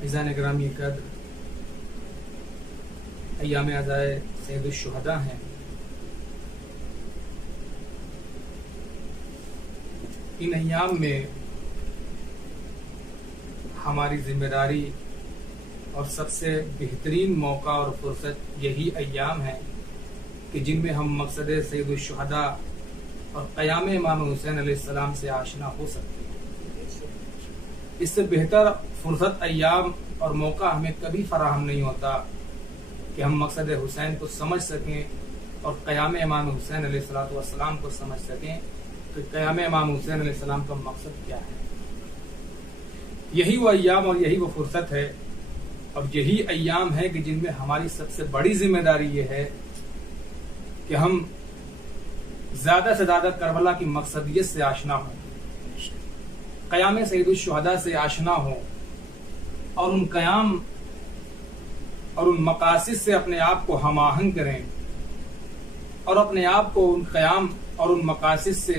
फ़ैज़ान ग्रामी कद्र, अय्याम अज़ाए सैयदुल शुहदा हैं. इन अय्याम में हमारी जिम्मेदारी और सबसे बेहतरीन मौका और फुर्सत यही अय्याम है कि जिनमें हम मकसद सैयदुल शुहदा और क़याम इमाम हुसैन अलैहिस्सलाम से आशना हो सकते हैं. इससे बेहतर फुर्सत, अय्याम और मौका हमें कभी फराहम नहीं होता कि हम मकसद हुसैन को समझ सकें और क़याम इमाम हुसैन अलैहिस्सलाम को समझ सकें कि क़याम इमाम हुसैन अलैहिस्सलाम का मकसद क्या है. यही वो अय्याम और यही वो फुर्सत है और यही अय्याम है कि जिनमें हमारी सबसे बड़ी जिम्मेदारी ये है कि हम ज्यादा से ज्यादा करबला की मकसदियत से आशना हों, क़याम सैयदुल शुहदा से आशना हो और उन क़याम और उन मकासिद से अपने आप को हमाहंग करें और अपने आप को उन क़याम और उन मकासिद से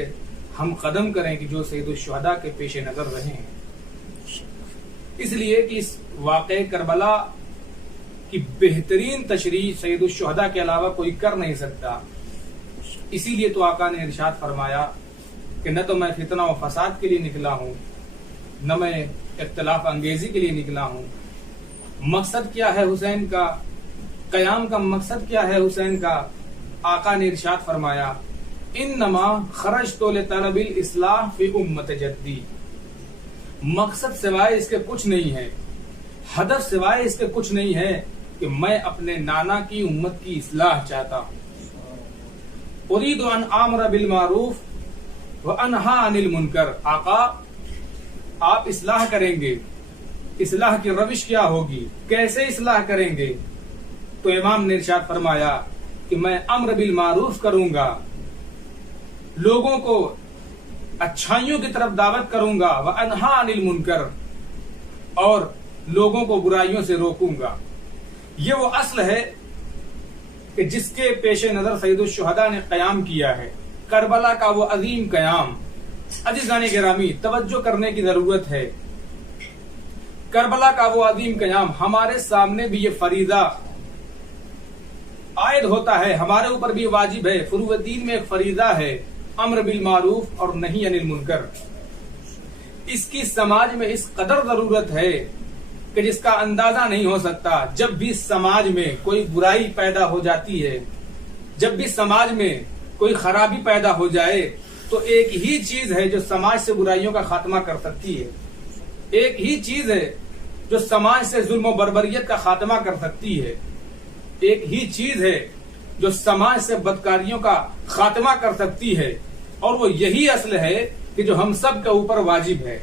हम कदम करें कि जो सैयदुल शुहदा के पेश नजर रहे हैं. इसलिए कि इस वाक़े करबला की बेहतरीन तशरीह सैयदुल शुहदा के अलावा कोई कर नहीं सकता. इसीलिए तो आका ने इरशाद फरमाया कि न तो मैं फितना और फसाद के लिए निकला हूं, न मैं इख्तिलाफ अंगेजी के लिए निकला हूं. मकसद क्या है हुसैन का, क़याम का मकसद क्या है हुसैन का? आका ने इरशाद फरमाया, इन्नमा खरजतु लितलबिल इस्लाह फी उम्मत जद्दी. मकसद सिवाय इसके कुछ नहीं है, हदफ सिवाय इसके कुछ नहीं है कि मैं अपने नाना की उम्मत की इस्लाह चाहता हूं. उरीदु अन आमर बिल मारूफ व अनहा अनिल मुनकर. आका, आप इस्लाह करेंगे, इस्लाह की रविश क्या होगी, कैसे इस्लाह करेंगे? तो इमाम ने इरशाद फरमाया कि मैं अम्र बिल मारूफ करूंगा, लोगों को अच्छाइयों की तरफ दावत करूंगा, व अनहा अनिल मुनकर, और लोगों को बुराइयों से रोकूंगा. ये वो असल है कि जिसके पेश नजर सैयदुल शुहदा ने क़याम किया है, करबला का वो अजीम क़याम. अज़ीज़ान गिरामी, तवज्जो करने की जरूरत है. करबला का वो अजीम क़याम, हमारे सामने भी ये फरीदा आयद होता है, हमारे ऊपर भी वाजिब है. फुरूअ दीन में एक फरीदा है, अम्र बिल मारूफ और नहीं अनिल मुनकर. इसकी समाज में इस कदर जरूरत है कि जिसका अंदाजा नहीं हो सकता. जब भी समाज में कोई बुराई पैदा हो जाती है, जब भी समाज में कोई खराबी पैदा हो जाए, तो एक ही चीज है जो समाज से बुराइयों का खात्मा कर सकती है. एक ही चीज है जो समाज से जुल्म बर्बरियत का खात्मा कर सकती है. एक ही चीज है जो समाज से बदकारियों का खात्मा कर सकती है, और वो यही असल है कि जो हम सब के ऊपर वाजिब है.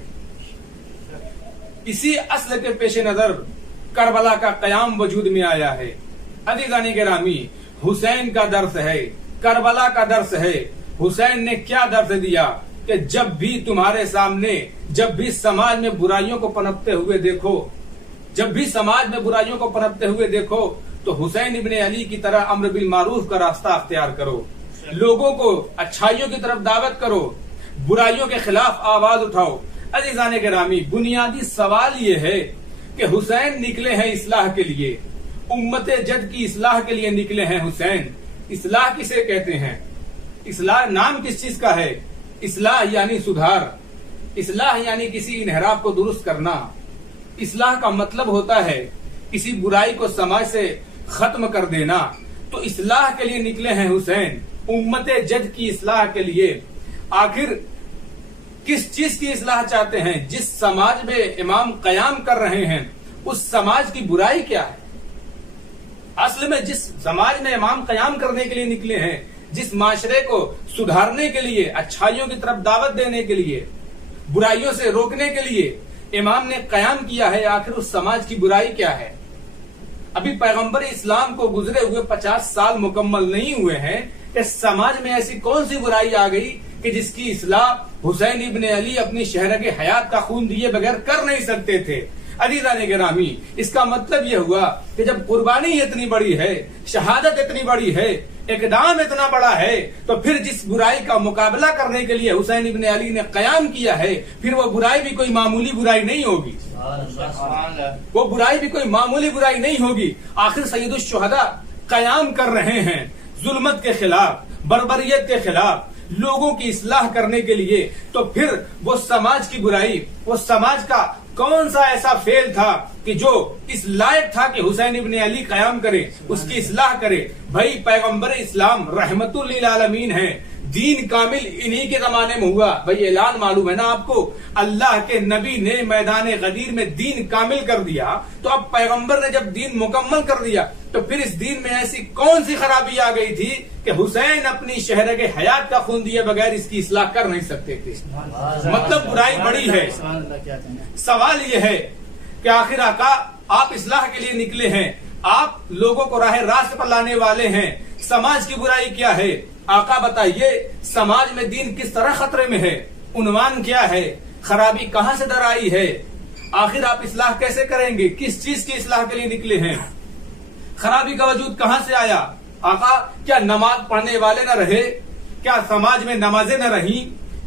इसी असल के पेश नजर करबला का कयाम वजूद में आया है। अज़ीज़ान गिरामी, हुसैन का दर्स है, करबला का दर्स है। हुसैन ने क्या दर्स दिया कि जब भी तुम्हारे सामने, जब भी समाज में बुराइयों को पनपते हुए देखो, जब भी समाज में बुराइयों को पनपते हुए देखो, तो हुसैन इब्ने अली की तरह अम्र बिल मारूफ का रास्ता अख्तियार करो, लोगों को अच्छाइयों की तरफ दावत करो, बुराइयों के खिलाफ आवाज उठाओ। अजीजान गिरामी, बुनियादी सवाल ये है कि हुसैन निकले हैं इस्लाह के लिए, उम्मत जद की इस्लाह के लिए निकले हैं हुसैन। इस्लाह किसे कहते हैं? इस्लाह नाम किस चीज का है? इस्लाह यानी सुधार, इस्लाह यानी किसी इन्हराफ को दुरुस्त करना। इस्लाह का मतलब होता है किसी बुराई को समाज से खत्म कर देना। तो इस्लाह के लिए निकले हैं हुसैन, उम्मत जद की इस्लाह के लिए। आखिर किस चीज की इस्लाह चाहते हैं? जिस समाज में इमाम कयाम कर रहे हैं उस समाज की बुराई क्या है? असल में जिस समाज में इमाम कयाम करने के लिए निकले हैं, जिस माशरे को सुधारने के लिए, अच्छाइयों की तरफ दावत देने के लिए, बुराइयों से रोकने के लिए इमाम ने कयाम किया है, आखिर उस समाज की बुराई क्या है? अभी पैगंबर इस्लाम को गुजरे हुए 50 साल मुकम्मल नहीं हुए हैं कि समाज में ऐसी कौन सी बुराई आ गई कि जिसकी इस्लाह हुसैन इब्ने अली अपनी शहरगे हयात का खून दिए बगैर कर नहीं सकते थे। अजीज़ान गिरामी, इसका मतलब यह हुआ कि जब कुर्बानी इतनी बड़ी है, शहादत इतनी बड़ी है, इकदाम इतना बड़ा है, तो फिर जिस बुराई का मुकाबला करने के लिए हुसैन इब्ने अली ने कयाम किया है, फिर वो बुराई भी कोई मामूली बुराई नहीं होगी। वो बुराई भी कोई मामूली बुराई नहीं होगी। आखिर सैयदुश शुहदा कयाम कर रहे हैं जुल्मत के खिलाफ, बर्बरियत के खिलाफ, लोगों की इस्लाह करने के लिए। तो फिर वो समाज की बुराई, वो समाज का कौन सा ऐसा फेल था कि जो इस लायक था कि हुसैन इब्ने अली कयाम करे, उसकी इस्लाह करे? भाई पैगंबर इस्लाम रहमतुल लिल आलमीन है, दीन कामिल इन्हीं के जमाने में हुआ। भाई ऐलान मालूम है ना आपको, अल्लाह के नबी ने मैदान गदीर में दीन कामिल कर दिया, तो अब पैगंबर ने जब दीन मुकम्मल कर दिया, तो फिर इस दीन में ऐसी कौन सी खराबी आ गई थी कि हुसैन अपनी शहरगे हयात का खून दिए बगैर इसकी इस्लाह कर नहीं सकते थे? मतलब बुराई बड़ी है। सवाल यह है कि आखिर आका आप इस्लाह के लिए निकले हैं, आप लोगों को राह रास्त पर लाने वाले हैं, समाज की बुराई क्या है? आका बताइए, समाज में दीन किस तरह खतरे में है? उन्वान क्या है? खराबी कहाँ से दर आई है? आखिर आप इस्लाह कैसे करेंगे? किस चीज की इस्लाह के लिए निकले हैं? खराबी का वजूद कहाँ से आया? आका, क्या नमाज पढ़ने वाले न रहे? क्या समाज में नमाजें न रही?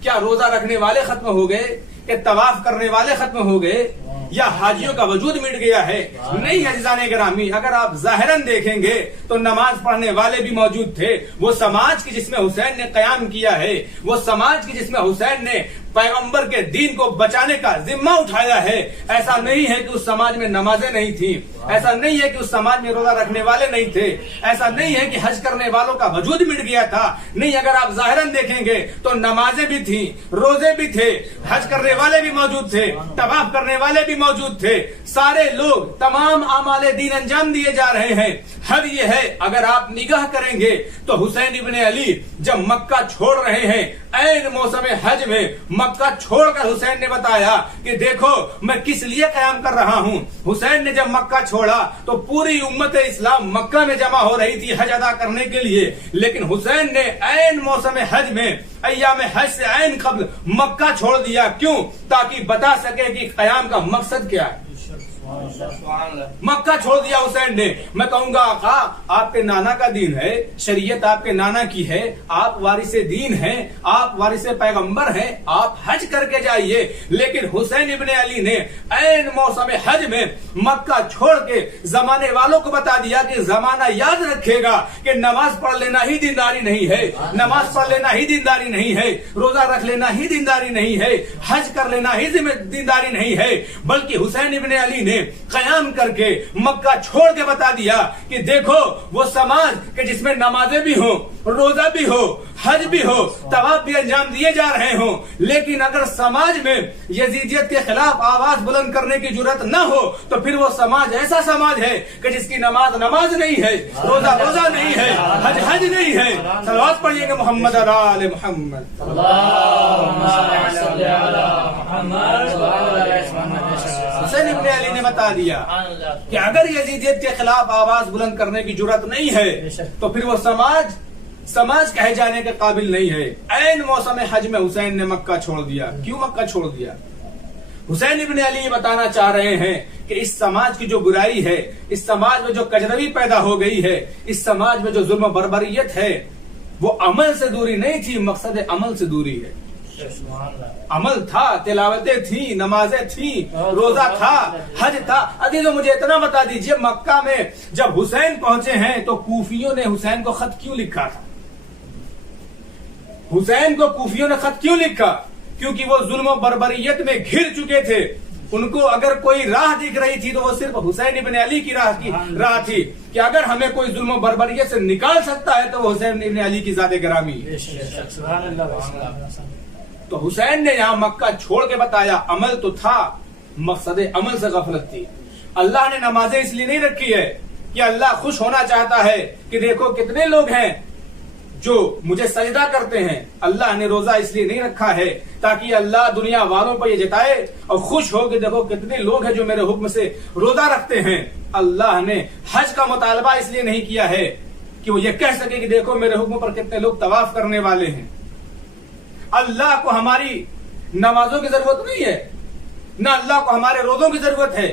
क्या रोजा रखने वाले खत्म हो गए? क्या तवाफ करने वाले खत्म हो गए? या हाजियों का वजूद मिट गया है? नहीं अज़ीज़ाने गिरामी, अगर आप जाहिरन देखेंगे तो नमाज पढ़ने वाले भी मौजूद थे। वो समाज की जिसमें हुसैन ने कयाम किया है, वो समाज की जिसमें हुसैन ने पैगंबर के दीन को बचाने का जिम्मा उठाया है। ऐसा नहीं है कि उस समाज में नमाजें नहीं थी, ऐसा नहीं है कि उस समाज में रोजा रखने वाले नहीं थे, ऐसा नहीं है कि हज करने वालों का वजूद मिट गया था। नहीं, अगर आप जाहिरन देखेंगे तो नमाजें भी थी, रोजे भी थे, हज करने वाले भी मौजूद थे, तवाफ करने वाले भी मौजूद थे। सारे लोग तमाम आमाले दीन अंजाम दिए जा रहे हैं। हद ये है, अगर आप निगाह करेंगे तो हुसैन इब्ने अली जब मक्का छोड़ रहे हैं, ऐन मौसम हज में मक्का छोड़कर हुसैन ने बताया कि देखो मैं किस लिए कयाम कर रहा हूँ। हुसैन ने जब मक्का छोड़ा तो पूरी उम्मत इस्लाम मक्का में जमा हो रही थी हज अदा करने के लिए, लेकिन हुसैन ने ऐन मौसम हज में, अय्याम हज से ऐन कब्ल मक्का छोड़ दिया। क्यों? ताकि बता सके कि कयाम का मकसद क्या है। मक्का छोड़ दिया हुसैन ने। मैं कहूंगा आका, आपके नाना का दीन है, शरीयत आपके नाना की है, आप वारिसे दीन हैं, आप वारिसे पैगंबर हैं, आप हज करके जाइए। लेकिन हुसैन इब्ने अली ने ऐन मौसम हज में मक्का छोड़ के जमाने वालों को बता दिया कि जमाना याद रखेगा कि नमाज पढ़ लेना ही दीनदारी नहीं है, नमाज पढ़ लेना ही दीनदारी नहीं है, रोजा रख लेना ही दीनदारी नहीं है, हज कर लेना ही दीनदारी नहीं है। बल्कि हुसैन इब्ने अली ने कयाम करके मक्का छोड़ के बता दिया कि देखो वो समाज के जिसमें नमाजें भी हो, रोजा भी हो, हज भी हो, तवाफ भी अंजाम दिए जा रहे हो, लेकिन अगर समाज में यजीदियत के खिलाफ आवाज बुलंद करने की जरूरत न हो तो फिर वो समाज ऐसा समाज है कि जिसकी नमाज नमाज नहीं है, रोजा रोजा नहीं है, हज हज नहीं है। सलवात पढ़िएगा मोहम्मद आले मोहम्मद। हुसैन हुसैन इब्न अली ने बता दिया कि अगर यजीदियत के खिलाफ आवाज बुलंद करने की जुर्रत नहीं है तो फिर वो समाज कहे जाने के काबिल नहीं है। ऐन मौसम हज में हुसैन ने मक्का छोड़ दिया। क्यों मक्का छोड़ दिया? हुसैन इब्न अली ये बताना चाह रहे हैं कि इस समाज की जो बुराई है, इस समाज में जो कजरवी पैदा हो गई है, इस समाज में जो जुल्म बर्बरियत है, वो अमल से दूरी नहीं थी, मकसद अमल से दूरी है। अमल था, तिलावतें थी, नमाजें थी, रोजा था, हज था। अभी तो मुझे इतना बता दीजिए, मक्का में जब हुसैन पहुंचे हैं तो कूफियों ने हुसैन को खत क्यों लिखा था? हुसैन को कूफियों ने खत क्यों लिखा? क्योंकि वो जुल्म बर्बरियत में घिर चुके थे। उनको अगर कोई राह दिख रही थी तो वो सिर्फ हुसैन इब्न अली की राह थी कि अगर हमें कोई जुल्म बर्बरियत से निकाल सकता है तो वो हुसैन इब्न अली की ज़ात गिरामी है। तो हुसैन ने यहाँ मक्का छोड़ के बताया, अमल तो था, मकसद अमल से गफलत थी। अल्लाह ने नमाजें इसलिए नहीं रखी है कि अल्लाह खुश होना चाहता है कि देखो कितने लोग हैं जो मुझे सजदा करते हैं। अल्लाह ने रोजा इसलिए नहीं रखा है ताकि अल्लाह दुनिया वालों पर ये जताए और खुश हो कि देखो कितने लोग हैं जो मेरे हुक्म से रोजा रखते हैं। अल्लाह ने हज का मुतालबा इसलिए नहीं किया है कि वो ये कह सके कि देखो मेरे हुक्म पर कितने लोग तवाफ करने वाले हैं। अल्लाह को हमारी नमाजों की जरूरत नहीं है, ना अल्लाह को हमारे रोजों की जरूरत है,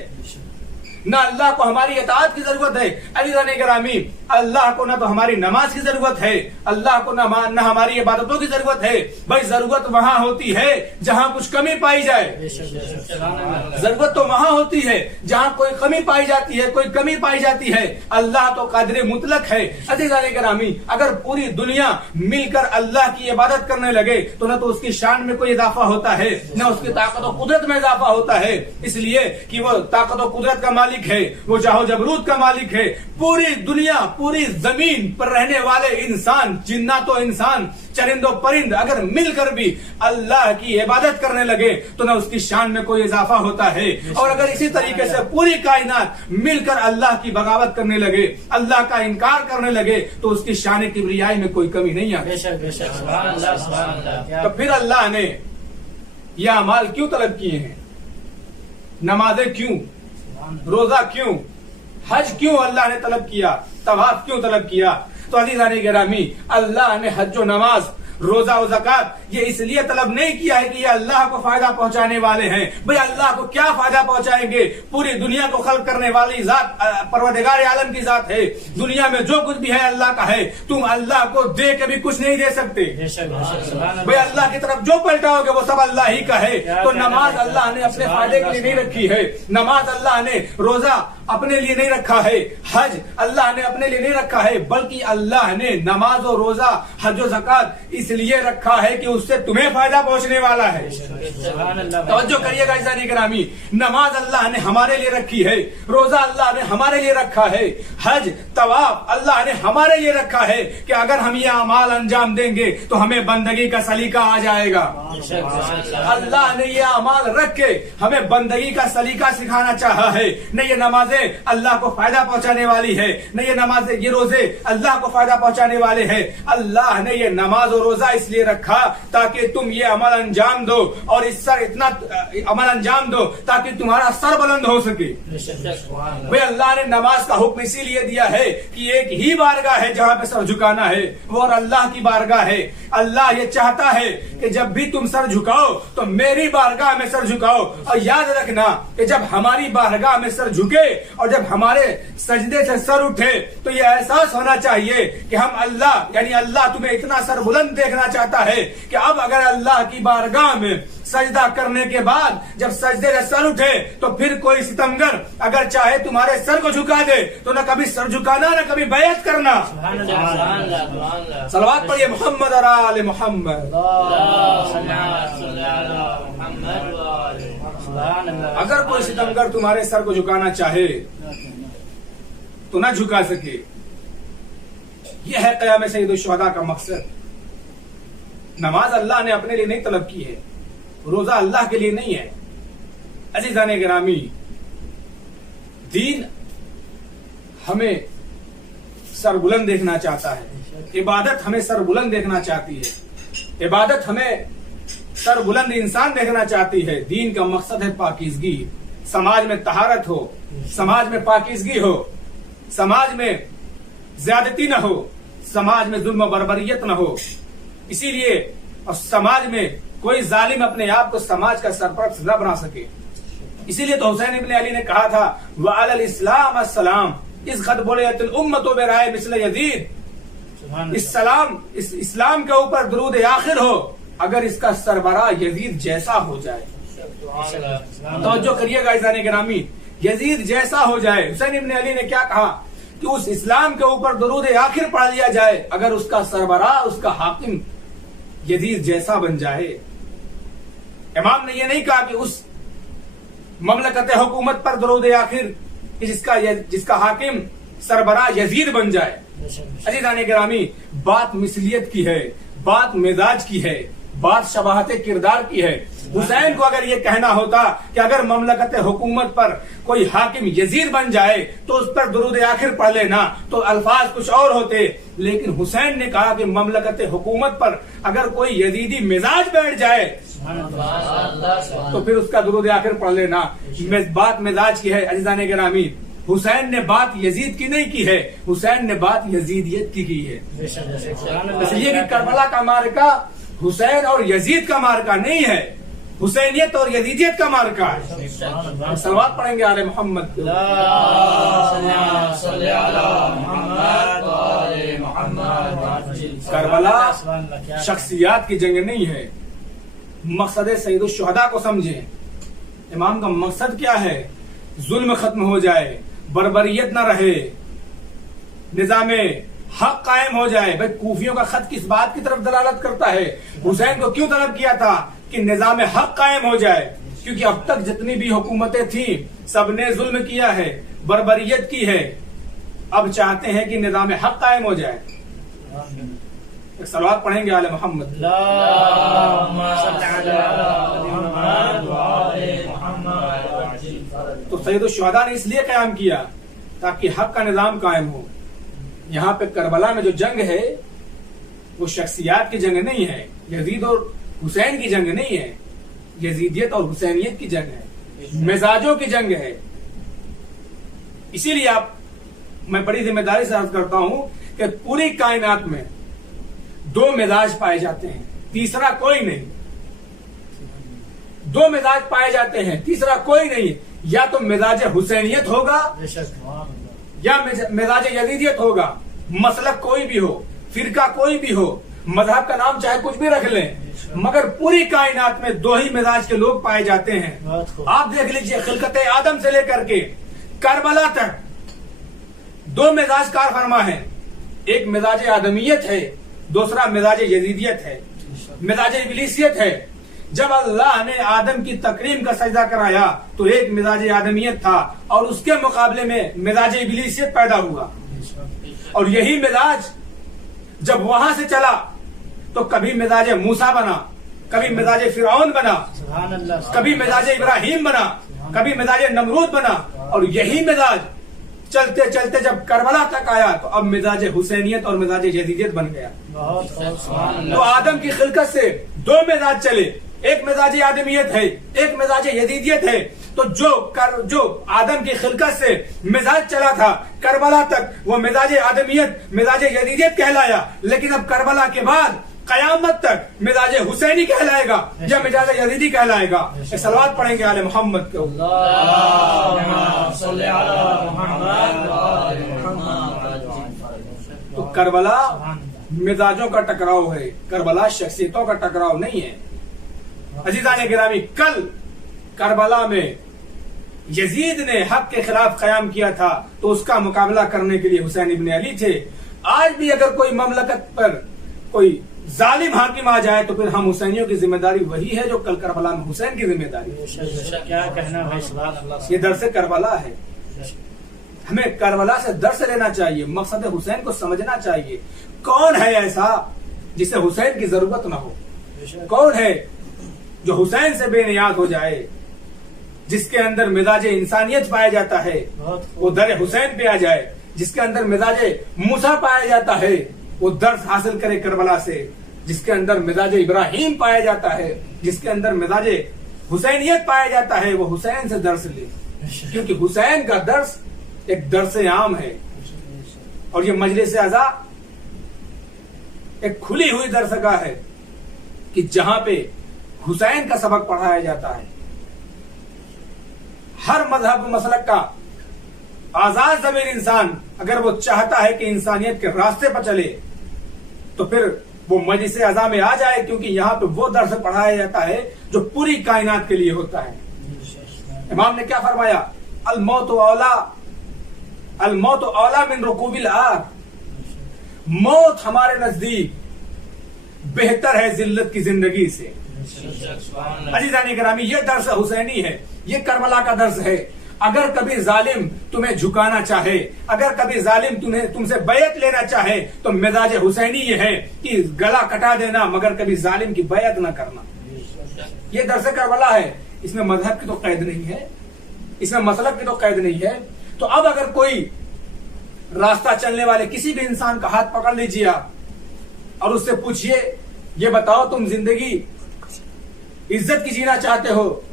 ना अल्लाह को हमारी इताअत की जरूरत है। अज़ीज़ान गिरामी, अल्लाह को ना तो हमारी नमाज की जरूरत है, अल्लाह को ना हमारी इबादतों की जरूरत है। भाई जरूरत वहां होती है जहां कुछ कमी पाई जाए। जरूरत तो वहां होती है जहां कोई कमी पाई जाती है, कोई कमी पाई जाती है। अल्लाह तो कादिर मुतलक है। अज़ीज़ान गिरामी, अगर पूरी दुनिया मिलकर अल्लाह की इबादत करने लगे तो न तो उसकी शान में कोई इजाफा होता है, न उसकी ताकत और कुदरत में इजाफा होता है। इसलिए कि वो ताकत और कुदरत का मालिक है, वो जाहो जबरूत का मालिक है। पूरी दुनिया, पूरी जमीन पर रहने वाले इंसान, जिन्नातो इंसान, चरिंदो परिंद अगर मिलकर भी अल्लाह की इबादत करने लगे तो ना उसकी शान में कोई इजाफा होता है। और अगर इसी तरीके से पूरी कायनात मिलकर अल्लाह की बगावत करने लगे, अल्लाह का इनकार करने लगे तो उसकी शान किब्रियाई में कोई कमी नहीं आती। तो फिर अल्लाह ने यह अमाल क्यों तलब किए हैं? नमाजें क्यों, रोजा क्यों, हज क्यों अल्लाह ने तलब किया, तवाफ क्यों तलब किया? तो अज़ीज़ान गिरामी, अल्लाह ने हज और नमाज, रोजा और ज़कात ये इसलिए तलब नहीं किया है कि ये अल्लाह को फायदा पहुंचाने वाले हैं। भाई अल्लाह को क्या फायदा पहुंचाएंगे? पूरी दुनिया को खल्क करने वाली जात परवरदिगार आलम की जात है। दुनिया में जो कुछ भी है अल्लाह का है। तुम अल्लाह को दे के भी कुछ नहीं दे सकते। भाई अल्लाह की तरफ जो पलटाओगे वो सब अल्लाह ही का है। तो नमाज अल्लाह ने अपने फायदे के लिए नहीं रखी है, नमाज अल्लाह ने, रोजा अपने लिए नहीं रखा है, हज अल्लाह ने अपने लिए नहीं रखा है, बल्कि अल्लाह ने नमाज और रोजा, हज और ज़कात इसलिए रखा है कि उससे तुम्हें फायदा पहुंचने वाला है। तवज्जो करिएगा अज़ीज़ान गिरामी, नमाज अल्लाह ने हमारे लिए रखी है, रोजा अल्लाह ने हमारे लिए रखा है, हज तवाफ अल्लाह ने हमारे लिए रखा है कि अगर हम ये अमाल अंजाम देंगे तो हमें बंदगी का सलीका आ जाएगा। अल्लाह ने ये अमाल रख के हमें बंदगी का सलीका सिखाना चाहा है। न ये नमाजें अल्लाह को फायदा पहुंचाने वाली है, न ये नमाजें, ये रोजे अल्लाह को फायदा पहुंचाने वाले हैं। अल्लाह ने ये नमाज और रोजा इसलिए रखा ताकि तुम ये अमल अंजाम दो, और इस सर इतना अमल अंजाम दो ताकि तुम्हारा सर बुलंद हो सके। भाई अल्लाह ने नमाज का हुक्म इसीलिए दिया है कि एक ही बारगाह है जहां पे सर झुकाना है, वो और अल्लाह की बारगाह है। अल्लाह ये चाहता है कि जब भी तुम सर झुकाओ तो मेरी बारगाह में सर झुकाओ। और याद रखना कि जब हमारी बारगाह में सर झुके और जब हमारे सजदे से सर उठे तो ये एहसास होना चाहिए कि हम अल्लाह, यानी अल्लाह तुम्हें इतना सर बुलंद देखना चाहता है कि अब अगर अल्लाह की बारगाह में सजदा करने के बाद जब सजदे से सर उठे तो फिर कोई सितमगर अगर चाहे तुम्हारे सर को झुका दे तो न कभी सर झुकाना न कभी बैत करना। सलवात पढ़िए मोहम्मद और आले मोहम्मद। अगर कोई सितमगर तुम्हारे सर को झुकाना चाहे तो न झुका सके। यह है क़याम सय्यदुश शुहदा का मकसद। नमाज अल्लाह ने अपने लिए नहीं तलब की है, रोजा अल्लाह के लिए नहीं है। अज़ीज़ान गिरामी, दीन हमें सर बुलंद देखना चाहता है, इबादत हमें सर बुलंद देखना चाहती है, इबादत हमें सर बुलंद इंसान देखना चाहती है। दीन का मकसद है पाकीज़गी, समाज में तहारत हो, समाज में पाकीज़गी हो, समाज में ज्यादती न हो, समाज में जुल्म बर्बरियत न हो। इसीलिए और समाज में कोई जालिम अपने आप को समाज का सरपरस्त न बना सके। इसीलिए तो हुसैन इब्न अली ने कहा था व अलल इस्लाम अस्सलाम इस गद बुलियतिल उम्मतु बिराय मिस्ल यजीद। इस इस्लाम के ऊपर दुरूद आखिर हो अगर इसका सरबराह यजीद जैसा हो जाए। तवज्जो करिएगा इज़ान गिरामी, यजीद जैसा हो जाए। हुसैन इब्न अली ने क्या कहा कि उस इस्लाम के ऊपर दुरूद आखिर पढ़ लिया जाए अगर उसका सरबराह, उसका हाकिम यजीद जैसा बन जाए। इमाम ने यह नहीं कहा कि उस ममलकत हुकूमत पर दुरूद आखिर जिसका हाकिम सरबराह यजीद बन जाए। अज़ीज़ान गिरामी, बात मिसलियत की है, बात मिजाज की है, बात शबाहत किरदार की है। हुसैन को अगर ये कहना होता कि अगर ममलकत हुकूमत पर कोई हाकिम यजीद बन जाए तो उस पर दुरूद आखिर पढ़ लेना, तो अल्फाज कुछ और होते। लेकिन हुसैन ने कहा कि ममलकत हुकूमत पर अगर कोई यजीदी मिजाज बैठ जाए तो फिर उसका दुरूद आखिर पढ़ लेना। बात मिजाज की है। अज़ीज़ान गिरामी, हुसैन ने बात यजीद की नहीं की है, हुसैन ने बात यजीदियत की है। इसलिए कि करबला का मार्का हुसैन और यजीद का मार्का नहीं है, हुसैनियत और यजीदियत का मार्का है। सलवात पढ़ेंगे आले मोहम्मद। करबला शख्सियात की जंग नहीं है, मकसद सैयदुल शुहदा को समझें। इमाम का मकसद क्या है? जुल्म खत्म हो जाए, बर्बरियत न रहे, निजामे हक कायम हो जाए। भाई कूफियों का खत किस बात की तरफ दलालत करता है? हुसैन को क्यों तलब किया था कि निजाम हक कायम हो जाए? क्योंकि अब तक जितनी भी हुकूमतें थी सबने जुल्म किया है, बर्बरियत की है। अब चाहते हैं कि निजाम हक कायम हो जाए। एक सलवात पढ़ेंगे आले मोहम्मद। तो सैयदुल शुहदा ने इसलिए कायम किया ताकि हक का निजाम कायम हो। यहाँ पे करबला में जो जंग है वो शख्सियात की जंग नहीं है, यजीद और हुसैन की जंग नहीं है, यजीदियत और हुसैनियत की जंग है, मिजाजों की जंग है। इसीलिए मैं बड़ी जिम्मेदारी से अर्ज करता हूं कि पूरी कायनात में दो मिजाज पाए जाते हैं, तीसरा कोई नहीं। दो मिजाज पाए जाते हैं, तीसरा कोई नहीं। या तो मिजाज हुसैनियत होगा या मिजाज यजीदियत होगा। मसलक कोई भी हो, फिरका कोई भी हो, मजहब का नाम चाहे कुछ भी रख लें, मगर पूरी कायनात में दो ही मिजाज के लोग पाए जाते हैं। आप देख लीजिए, खिलकत आदम से लेकर के करबला तक दो मिजाज कार फरमा है। एक मिजाज आदमियत है, दूसरा मिजाज यजीदियत है, मिजाज इब्लीसियत है। जब अल्लाह ने आदम की तकरीम का सजदा कराया तो एक मिजाज आदमियत था और उसके मुकाबले में मिजाज इब्लीसियत पैदा हुआ। और यही मिजाज जब वहां से चला तो कभी मिजाज मूसा बना, कभी मिजाज फिरौन बना, कभी मिजाज इब्राहिम बना, कभी मिजाज नमरूद बना। और यही मिजाज चलते चलते जब करबला तक आया तो अब मिजाज हुसैनियत और मिजाज यजीदियत बन गया। तो आदम की खिलकत से दो मिजाज चले, एक मिजाज आदमियत है, एक मिजाज यजीदियत है। तो जो आदम की खिलकत से मिजाज चला था करबला तक वो मिजाज आदमियत, मिजाज यजीदियत कहलाया। लेकिन अब करबला के बाद कयामत तक मिजाज हुसैनी कहलाएगा या मिजाज यजीदी कहलाएगा। सलवात पढ़ेंगे आले मोहम्मद को। तो करबला मिजाजों का टकराव है, करबला शख्सियतों का टकराव नहीं है। अजीजान गिरामी, कल करबला में यजीद ने हक के खिलाफ कयाम किया था तो उसका मुकाबला करने के लिए हुसैन इब्न अली थे। आज भी अगर कोई ममलकत पर कोई जालिम हाकिम आ जाए तो फिर हम हुसैनियों की जिम्मेदारी वही है जो कल करबला में हुसैन की जिम्मेदारी है। क्या कहना भाई, ये दर्स करबला है। हमें करबला से दर्स लेना चाहिए, मकसद हुसैन को समझना चाहिए। कौन है ऐसा जिसे हुसैन की जरूरत ना हो? कौन है जो हुसैन से बेनियाज हो जाए, जिसके अंदर मिजाज इंसानियत पाया जाता है वो दर हुसैन पे आ जाए, जिसके अंदर मिजाज मूसा पाया जाता है वो दर्स हासिल करे करबला से, जिसके अंदर मिजाज इब्राहिम पाया जाता है, जिसके अंदर मिजाज हुसैनियत पाया जाता है वो हुसैन से दर्स ले। क्योंकि हुसैन का दर्स एक दर्स आम है और ये मजलिस अज़ा एक खुली हुई दरसगाह है कि जहां पे हुसैन का सबक पढ़ाया जाता है। हर मजहब मसलक का आजाद ज़मीर इंसान अगर वो चाहता है कि इंसानियत के रास्ते पर चले तो फिर वो मजलिस अज़ा में आ जाए, क्योंकि यहाँ पे वो दर्स पढ़ाया जाता है जो पूरी कायनात के लिए होता है। इमाम ने क्या फरमाया? अल मौत औला मिन रुकूबिल आर। मौत हमारे नजदीक बेहतर है जिल्लत की जिंदगी से। अजीज़ान गिरामी, ये दर्स हुसैनी है, ये करबला का दर्स है। अगर कभी जालिम तुम्हें झुकाना चाहे, अगर कभी जालिम तुमसे बैयत लेना चाहे तो मिजाज हुसैनी ये है कि गला कटा देना मगर कभी जालिम की बैयत ना करना। ये दर्स करबला है। इसमें मजहब की तो कैद नहीं है, इसमें मसलक की तो कैद नहीं है। तो अब अगर कोई रास्ता चलने वाले किसी भी इंसान का हाथ पकड़ लीजिए आप और उससे पूछिए, ये बताओ तुम जिंदगी इज्जत की जीना चाहते हो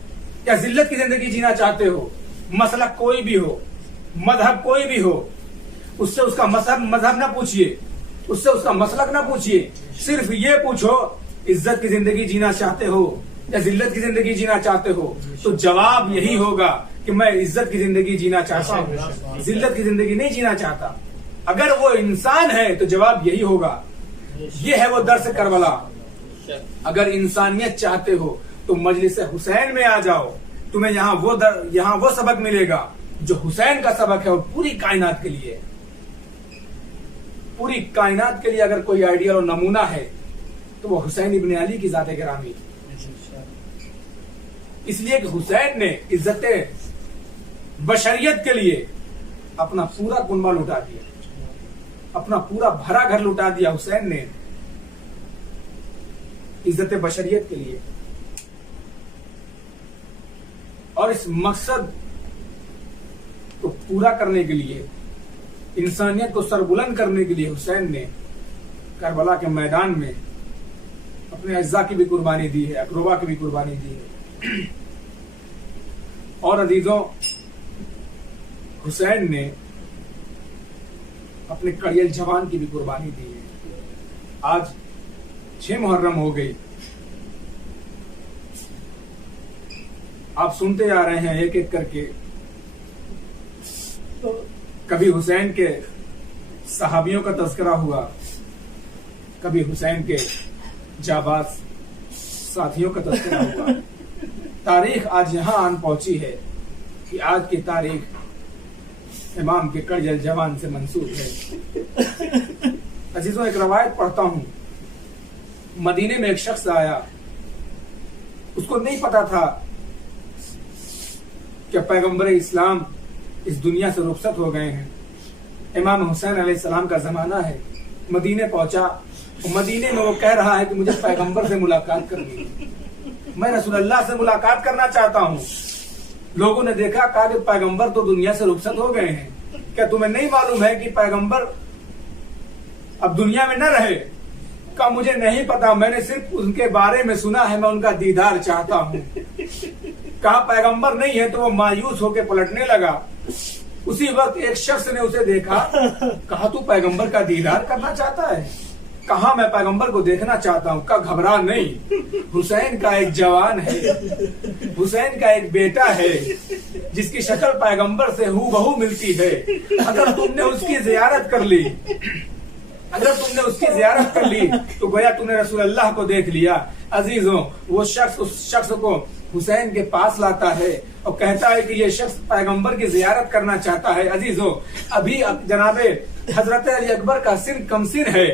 या जिल्लत की जिंदगी जीना चाहते हो? मसलक कोई भी हो, मजहब कोई भी हो, उससे उसका मजहब ना पूछिए, उससे उसका मसलक ना पूछिए, सिर्फ ये पूछो इज्जत की जिंदगी जीना चाहते हो या जिल्लत की जिंदगी जीना चाहते हो? तो जवाब यही होगा कि मैं इज्जत की जिंदगी जीना चाहता हूँ, जिल्लत की जिंदगी नहीं जीना चाहता। अगर वो इंसान है तो जवाब यही होगा। ये है वो दर्स करबला। अगर इंसानियत चाहते हो तो मजलिस हुसैन में आ जाओ, तुम्हें यहाँ वो सबक मिलेगा जो हुसैन का सबक है और पूरी कायनात के लिए। पूरी कायनात के लिए अगर कोई आइडियल और नमूना है तो वो हुसैन इब्न अली की जाते गिरामी। इसलिए कि हुसैन ने इज्जत बशरियत के लिए अपना पूरा कुनबा लुटा दिया, अपना पूरा भरा घर लुटा दिया हुसैन ने इज्जत बशरियत के लिए। और इस मकसद को पूरा करने के लिए, इंसानियत को सरबुलंद करने के लिए हुसैन ने करबला के मैदान में अपने अज्जा की भी कुर्बानी दी है, अकरबा की भी कुर्बानी दी है। और अजीजों, हुसैन ने अपने कड़ियल जवान की भी कुर्बानी दी है। आज 6 मुहर्रम हो गई, आप सुनते आ रहे हैं एक एक करके। कभी हुसैन के सहाबियों का तज़किरा हुआ, कभी हुसैन के जाबाज साथियों का तज़किरा हुआ। तारीख आज यहां आन पहुंची है कि आज की तारीख इमाम के कड़ियल जवान से मंसूब है। अजीजों, एक रवायत पढ़ता हूं। मदीने में एक शख्स आया, उसको नहीं पता था कि पैगंबर इस्लाम इस दुनिया से रुखसत हो गए हैं। इमाम हुसैन अलैहिस्सलाम का जमाना है। मदीने पहुंचा, मदीने में वो कह रहा है कि मुझे पैगंबर से मुलाकात करनी है, मैं रसूलुल्लाह से मुलाकात करना चाहता हूँ। लोगों ने देखा, कहा कि पैगंबर तो दुनिया से रुखसत हो गए हैं, क्या तुम्हें नहीं मालूम है कि पैगंबर अब दुनिया में न रहे? कहा मुझे नहीं पता, मैंने सिर्फ उनके बारे में सुना है, मैं उनका दीदार चाहता हूँ। कहा पैगंबर नहीं है, तो वो मायूस होकर पलटने लगा। उसी वक्त एक शख्स ने उसे देखा, कहा तू पैगंबर का दीदार करना चाहता है? कहा मैं पैगंबर को देखना चाहता हूँ। कहा घबरा नहीं, हुसैन का एक जवान है, हुसैन का एक बेटा है जिसकी शक्ल पैगंबर से हूबहू मिलती है। अगर तुमने उसकी जियारत कर ली, अगर तुमने उसकी जियारत कर ली तो गोया तुमने रसूलुल्लाह को देख लिया। अजीजों, वो शख्स उस शख्स को हुसैन के पास लाता है और कहता है कि ये शख्स पैगंबर की जियारत करना चाहता है। अजीजों, अभी जनाबे हजरत अली अकबर का सिर कमसिन है,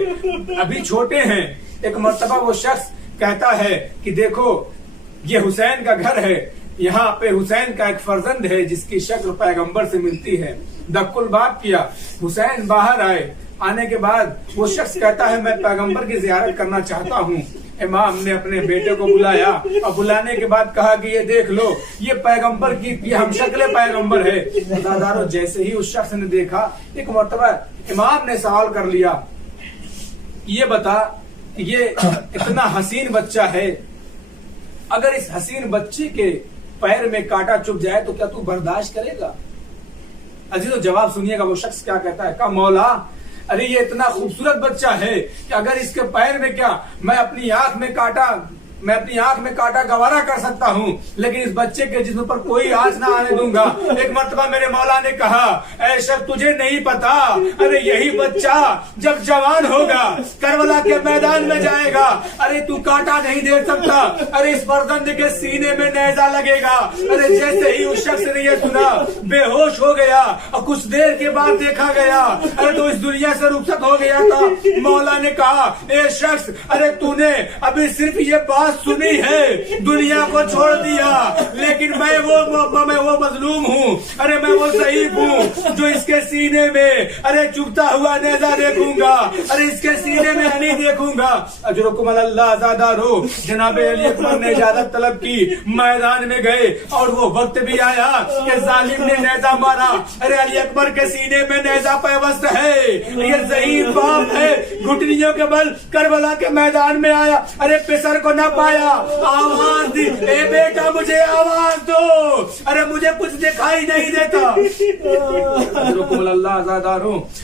अभी छोटे हैं। एक मर्तबा वो शख्स कहता है कि देखो ये हुसैन का घर है, यहाँ पे हुसैन का एक फर्जंद है जिसकी शक्ल पैगंबर से मिलती है। दक्कुल बात किया, हुसैन बाहर आए। आने के बाद वो शख्स कहता है मैं पैगंबर की जियारत करना चाहता हूँ। इमाम ने अपने बेटे को बुलाया और बुलाने के बाद कहा कि ये देख लो, ये पैगंबर की ये हमशक्ल पैगंबर है। वफादारों, जैसे ही उस शख्स ने देखा, एक मर्तबा इमाम ने सवाल कर लिया, ये बता ये इतना हसीन बच्चा है, अगर इस हसीन बच्चे के पैर में कांटा चुभ जाए तो क्या तू बर्दाश्त करेगा? अजी तो जवाब सुनिएगा, वो शख्स क्या कहता है, कहा मौला अरे ये इतना खूबसूरत बच्चा है कि अगर इसके पैर में क्या मैं अपनी आंख में कांटा गवारा कर सकता हूँ, लेकिन इस बच्चे के जिस्म पर कोई आंच ना आने दूंगा। एक मर्तबा मेरे मौला ने कहा, ऐ शख्स तुझे नहीं पता, अरे यही बच्चा जब जवान होगा करबला के मैदान में जाएगा, अरे तू कांटा नहीं देख सकता, अरे इस फर्जंद के सीने में नेजा लगेगा। अरे जैसे ही उस शख्स ने यह सुना बेहोश हो गया और कुछ देर के बाद देखा गया, अरे तो इस दुनिया से रुखसत हो गया था। मौला ने कहा, ए शख्स अरे तूने अभी सिर्फ ये बात सुनी है, दुनिया को छोड़ दिया, लेकिन मैं वो मजलूम हूँ, अरे मैं वो ज़ईफ हूँ जो इसके सीने में अरे चुभता हुआ नेजा देखूंगा, अरे इसके सीने में नहीं देखूंगा। अजरुकुम अल्लाह ज़ादारो, जनाब अली अकबर ने इजाजत तलब की, मैदान में गए और वो वक्त भी आया कि जालिम ने नेजा मारा। अरे अली अकबर के सीने में नेजा पैवस्त है, ये ज़ईफ बाप है, घुटनियों के बल करबला के मैदान में आया, अरे पिसर को न पाया, आवाज दी, ए बेटा मुझे आवाज दो, अरे मुझे कुछ दिखाई नहीं देता।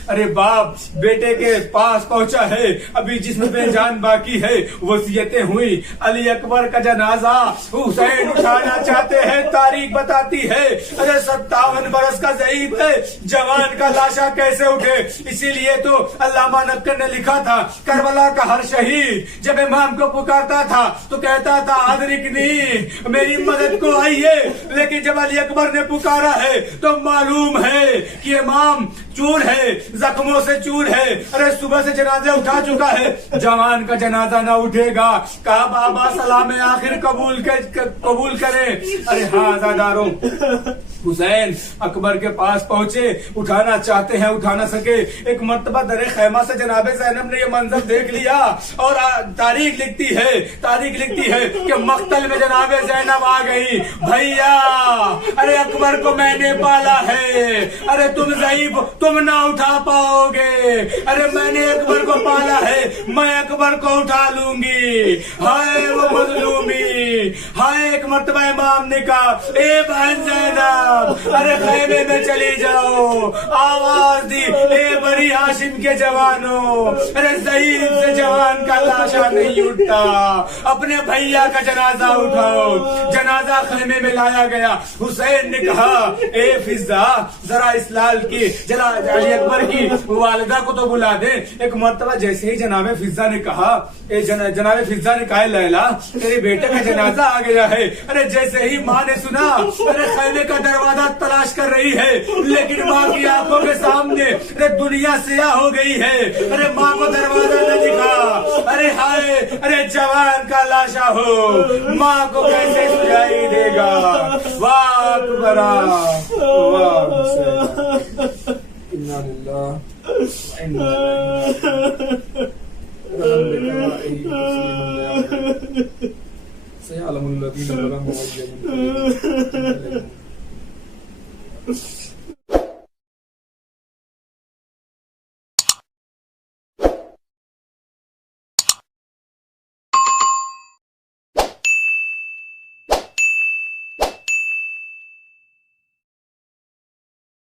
अरे बाप बेटे के पास पहुंचा है, अभी जिस्म पे जान बाकी है, वसीयतें हुई, अली अकबर का जनाजा हुसैन उठाना चाहते हैं, तारीख बताती है अरे 57 बरस का ज़ईफ है, जवान का लाशा कैसे उठे। इसीलिए तो अल्लामा नक्कर ने लिखा था, करबला का हर शहीद जब इमाम को पुकारता था तो कहता था आदरिकनी, मेरी मदद को आइए, लेकिन जब अली अकबर ने पुकारा है तो मालूम है कि इमाम चूर है, जख्मों से चूर है, अरे सुबह से जनाजा उठा चुका है, जवान का जनाजा ना उठेगा। कहा बाबा सलाम आखिर कबूल करें। अरे हाँ आज़ादारों, हुसैन अकबर के पास पहुंचे, उठाना चाहते हैं, उठा ना सके। एक मर्तबा दरे खैमा से जनाबे ज़ैनब ने ये मंजर देख लिया और तारीख लिखती है कि मख्तल में जनाबे ज़ैनब आ गई, भैया अरे अकबर को मैंने पाला है, अरे तुम ज़ईफ तुम ना उठा पाओगे, अरे मैंने अकबर को पाला है, मैं अकबर को उठा लूंगी। हाय वो मजलूमी, हाय। एक मर्तबा इमाम ने कहा, ए बहन ज़ैनब अरे खैमे में चली जाओ, आवाज दी, ए बड़ी हाशिम के जवानों, अरे ज़ईफ से जवान का लाशा नहीं उठता, अपने भैया का जनाजा उठाओ। जनाजा खैमे में लाया गया। हुसैन ने कहा, ए फिजा जरा इस लाल की जरा अली अकबर की वालिदा को तो बुला दे। एक मर्तबा जैसे ही जनाबे फिजा ने कहा, जनाबे फिजा ने कहा, लैला तेरे बेटे का जनाजा आ गया है। अरे जैसे ही माँ ने सुना, अरे खैमे का दरवाजा तलाश कर रही है, लेकिन माँ की आंखों के सामने अरे दुनिया सियाह हो गई है, अरे माँ को दरवाजा न दिखा। अरे हाय, अरे जवान का लाशा हो, माँ को कैसे सुझाई देगा। वाह अकबरा, वाह हुसैन, इन्ना लिल्लाह व इन्ना इलैहि राजिऊन। सयअलमुल लज़ीना ज़लमू अय्युल मुनक़लिबिन।